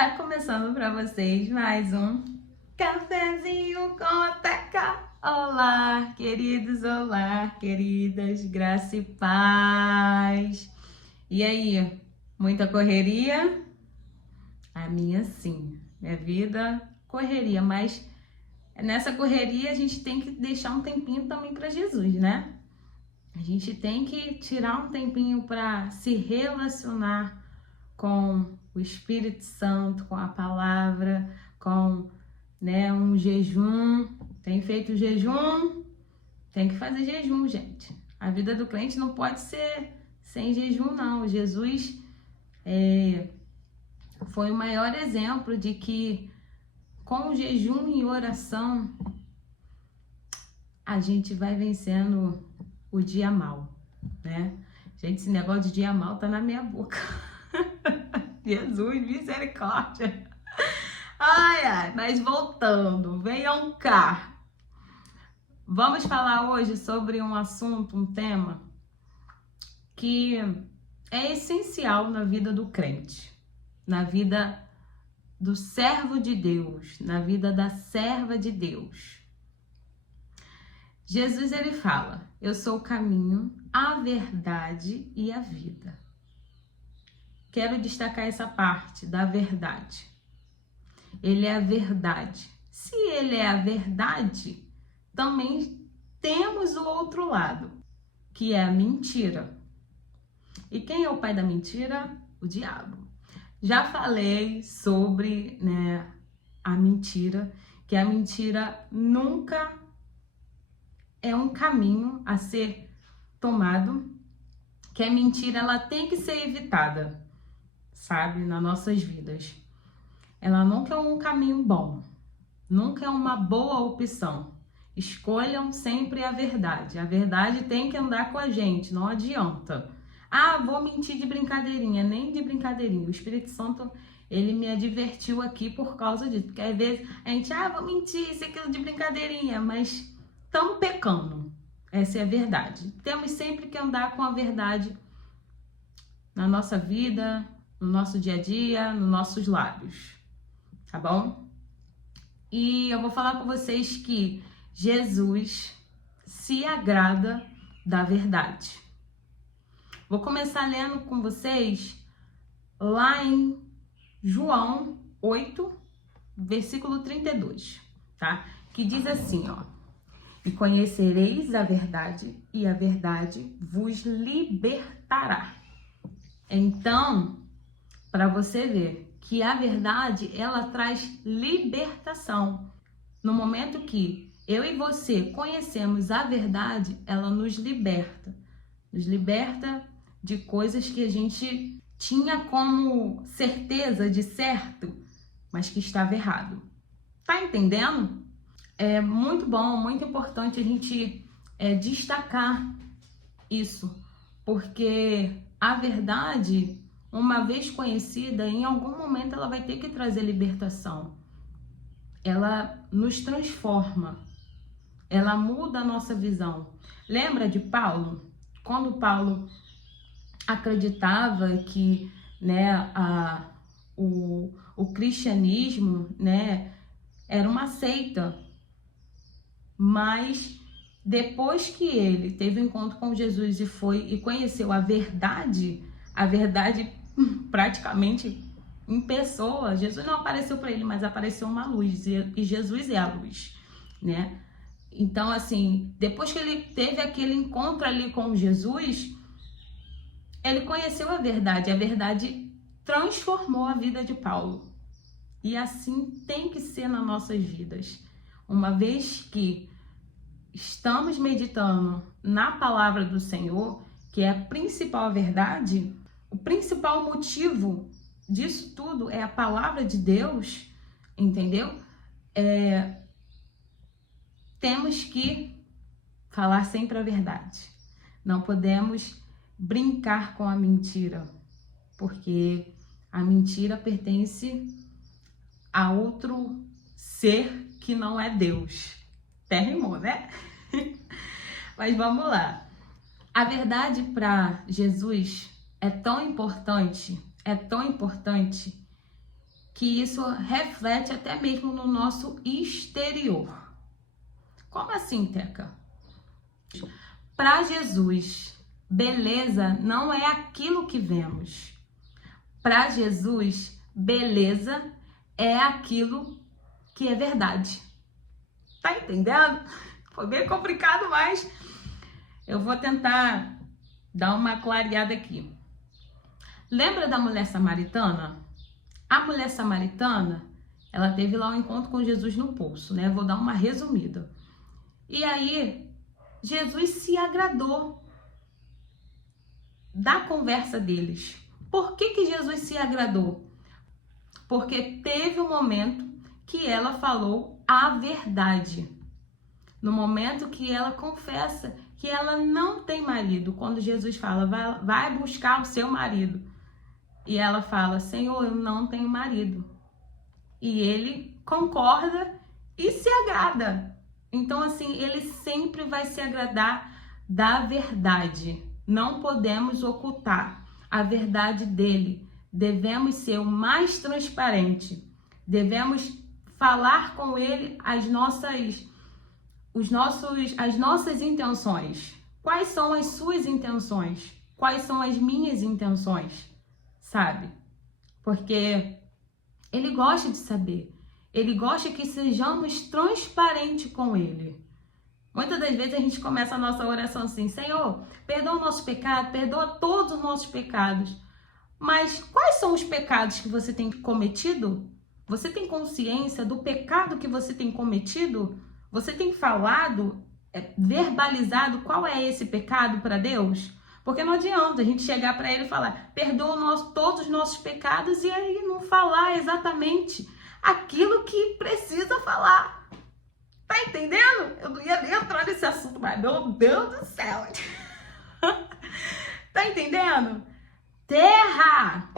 Tá começando para vocês mais um cafezinho com Teca. Olá, queridos, olá, queridas, graça e paz. E aí, muita correria? A minha sim, minha vida correria, mas nessa correria a gente tem que deixar um tempinho também para Jesus, né? A gente tem que tirar um tempinho para se relacionar com o Espírito Santo, com a palavra, com, um jejum. Tem feito jejum? Tem que fazer jejum, gente. A vida do crente não pode ser sem jejum, não. Jesus foi o maior exemplo de que com jejum e oração a gente vai vencendo o dia mal, né? Gente, esse negócio de dia mal tá na minha boca. Jesus, misericórdia. Ai, mas voltando, venham cá. Vamos falar hoje sobre um assunto, um tema que é essencial na vida do crente, na vida do servo de Deus, na vida da serva de Deus. Jesus, ele fala: eu sou o caminho, a verdade e a vida. Quero destacar essa parte da verdade. Ele é a verdade. Se ele é a verdade, também temos o outro lado, que é a mentira. E quem é o pai da mentira? O diabo. Já falei sobre, a mentira, que a mentira nunca é um caminho a ser tomado, que a mentira ela tem que ser evitada, sabe, nas nossas vidas. Ela nunca é um caminho bom, nunca é uma boa opção. Escolham sempre a verdade. A verdade tem que andar com a gente, não adianta. Ah, vou mentir de brincadeirinha, nem de brincadeirinha. O Espírito Santo, ele me advertiu aqui por causa disso. Porque às vezes a gente, vou mentir, isso e aquilo de brincadeirinha, mas estamos pecando. Essa é a verdade. Temos sempre que andar com a verdade na nossa vida, no nosso dia a dia, nos nossos lábios. Tá bom? E eu vou falar com vocês que Jesus se agrada da verdade. Vou começar lendo com vocês lá em João 8, versículo 32, tá? Que diz assim, ó: e conhecereis a verdade, e a verdade vos libertará. Então, para você ver que a verdade, ela traz libertação. No momento que eu e você conhecemos a verdade, ela nos liberta. Nos liberta de coisas que a gente tinha como certeza de certo, mas que estava errado. Tá entendendo? É muito bom, muito importante a gente destacar isso, porque a verdade, uma vez conhecida, em algum momento ela vai ter que trazer libertação. Ela nos transforma, ela muda a nossa visão. Lembra de Paulo? Quando Paulo acreditava que o cristianismo era uma seita, mas depois que ele teve um encontro com Jesus e conheceu a verdade praticamente em pessoa, Jesus não apareceu para ele, mas apareceu uma luz, e Jesus é a luz, né? Então, assim, depois que ele teve aquele encontro ali com Jesus, ele conheceu a verdade transformou a vida de Paulo. E assim tem que ser nas nossas vidas. Uma vez que estamos meditando na palavra do Senhor, que é a principal verdade, o principal motivo disso tudo é a palavra de Deus, entendeu? Temos que falar sempre a verdade. Não podemos brincar com a mentira, porque a mentira pertence a outro ser que não é Deus. Até rimou, né? Mas vamos lá. A verdade para Jesus é tão importante que isso reflete até mesmo no nosso exterior. Como assim, Teca? Para Jesus, beleza não é aquilo que vemos. Para Jesus, beleza é aquilo que é verdade. Tá entendendo? Foi bem complicado, mas eu vou tentar dar uma clareada aqui. Lembra da mulher samaritana? A mulher samaritana, ela teve lá um encontro com Jesus no poço, né? Vou dar uma resumida. E aí, Jesus se agradou da conversa deles. Por que Jesus se agradou? Porque teve um momento que ela falou a verdade. No momento que ela confessa que ela não tem marido. Quando Jesus fala, vai buscar o seu marido. E ela fala, Senhor, eu não tenho marido. E ele concorda e se agrada. Então, assim, ele sempre vai se agradar da verdade. Não podemos ocultar a verdade dele. Devemos ser o mais transparente. Devemos falar com ele as nossas intenções. Quais são as suas intenções? Quais são as minhas intenções? Sabe? Porque ele gosta de saber. Ele gosta que sejamos transparentes com ele. Muitas das vezes a gente começa a nossa oração assim, Senhor, perdoa o nosso pecado, perdoa todos os nossos pecados. Mas quais são os pecados que você tem cometido? Você tem consciência do pecado que você tem cometido? Você tem falado, verbalizado qual é esse pecado para Deus? Porque não adianta a gente chegar para ele e falar, perdoa todos os nossos pecados e aí não falar exatamente aquilo que precisa falar. Tá entendendo? Eu não ia nem entrar nesse assunto, mas meu Deus do céu. Tá entendendo? Terra!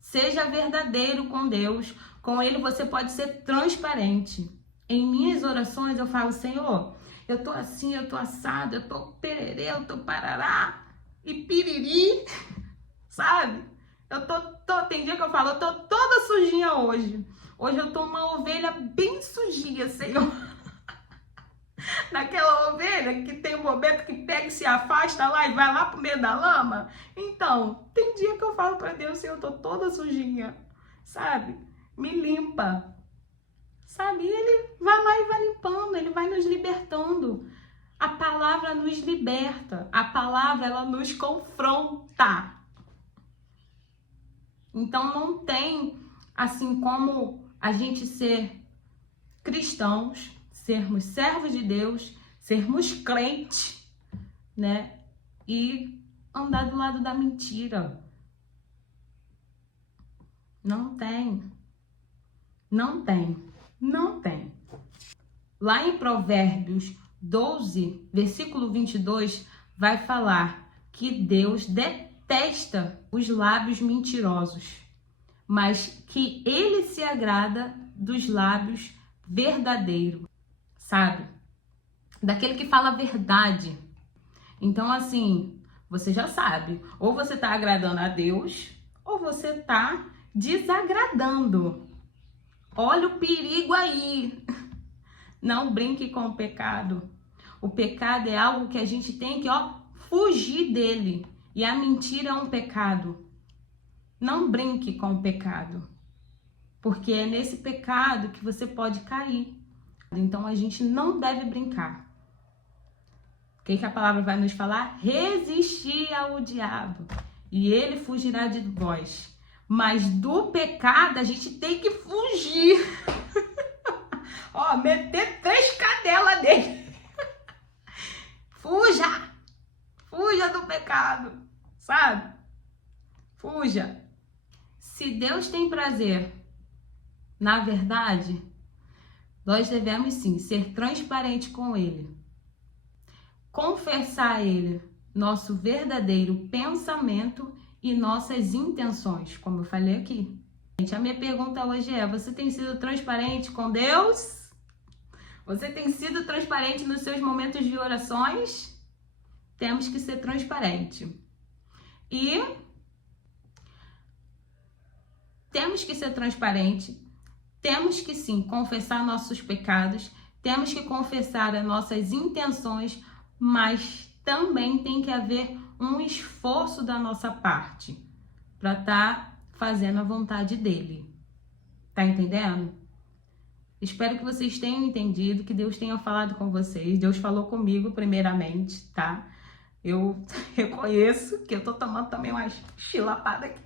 Seja verdadeiro com Deus. Com ele você pode ser transparente. Em minhas orações eu falo, Senhor, eu tô assim, eu tô assado, eu tô pererê, eu tô parará e piriri, sabe? Tem dia que eu falo, eu tô toda sujinha hoje. Hoje eu tô uma ovelha bem sujinha, Senhor. Naquela ovelha que tem um momento que pega e se afasta lá e vai lá pro meio da lama. Então, tem dia que eu falo pra Deus, Senhor, eu tô toda sujinha, sabe? Me limpa. Sabe? E ele vai lá e vai limpando, ele vai nos libertando. A palavra nos liberta, a palavra ela nos confronta. Então não tem assim como a gente ser cristãos, sermos servos de Deus, sermos crentes, né? E andar do lado da mentira. Não tem. Não tem. Não tem. Lá em Provérbios 12, versículo 22, vai falar que Deus detesta os lábios mentirosos, mas que ele se agrada dos lábios verdadeiros, sabe? Daquele que fala a verdade. Então, assim, você já sabe, ou você tá agradando a Deus, ou você tá desagradando. Olha o perigo aí. Não brinque com o pecado. O pecado é algo que a gente tem que, fugir dele. E a mentira é um pecado. Não brinque com o pecado. Porque é nesse pecado que você pode cair. Então a gente não deve brincar. O que a palavra vai nos falar? Resistir ao diabo e ele fugirá de vós. Mas do pecado a gente tem que fugir. Meter 3 cadelas nele. Fuja! Fuja do pecado, sabe? Fuja. Se Deus tem prazer na verdade, nós devemos sim ser transparente com ele. Confessar a ele nosso verdadeiro pensamento e nossas intenções, como eu falei aqui. A minha pergunta hoje é, você tem sido transparente com Deus? Você tem sido transparente nos seus momentos de orações? Temos que ser transparente. E temos que ser transparente, temos que sim confessar nossos pecados, temos que confessar as nossas intenções, mas também tem que haver um esforço da nossa parte para estar fazendo a vontade dele. Tá entendendo? Espero que vocês tenham entendido, que Deus tenha falado com vocês. Deus falou comigo primeiramente, tá? Eu reconheço que eu tô tomando também umas chilapadas aqui.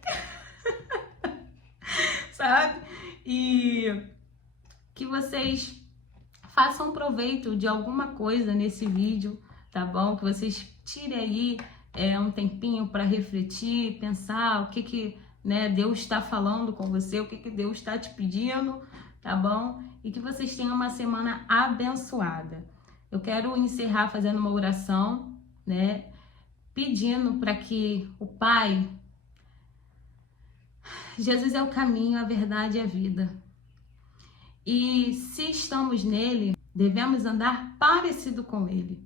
Sabe? E que vocês façam proveito de alguma coisa nesse vídeo, tá bom? Que vocês tirem aí um tempinho para refletir, pensar o que né, Deus está falando com você, o que Deus está te pedindo, tá bom? E que vocês tenham uma semana abençoada. Eu quero encerrar fazendo uma oração, né? Pedindo para que o Pai... Jesus é o caminho, a verdade e a vida. E se estamos nele, devemos andar parecido com ele.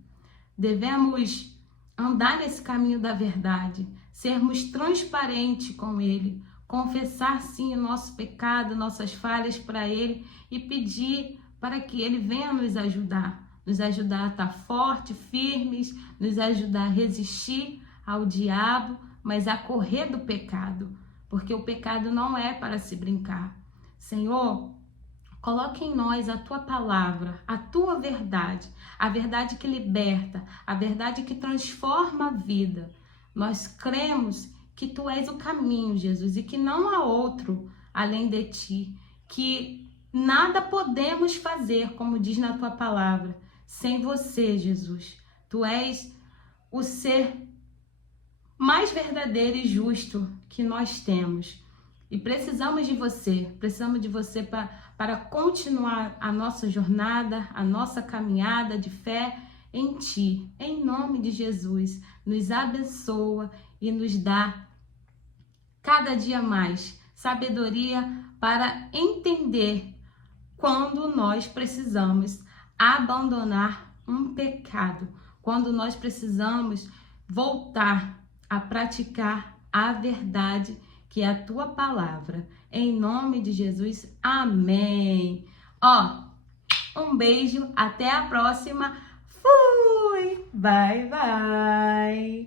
Devemos andar nesse caminho da verdade, sermos transparentes com ele, confessar sim o nosso pecado, nossas falhas para ele e pedir para que ele venha nos ajudar a estar fortes, firmes, nos ajudar a resistir ao diabo, mas a correr do pecado, porque o pecado não é para se brincar. Senhor, coloque em nós a tua palavra, a tua verdade, a verdade que liberta, a verdade que transforma a vida. Nós cremos que tu és o caminho, Jesus, e que não há outro além de ti, que nada podemos fazer, como diz na tua palavra, sem você, Jesus. Tu és o ser mais verdadeiro e justo que nós temos. E precisamos de você para continuar a nossa jornada, a nossa caminhada de fé em Ti. Em nome de Jesus, nos abençoa e nos dá cada dia mais sabedoria para entender quando nós precisamos abandonar um pecado, quando nós precisamos voltar a praticar a verdade que é a tua palavra. Em nome de Jesus, amém. Um beijo, até a próxima. Fui! Bye, bye!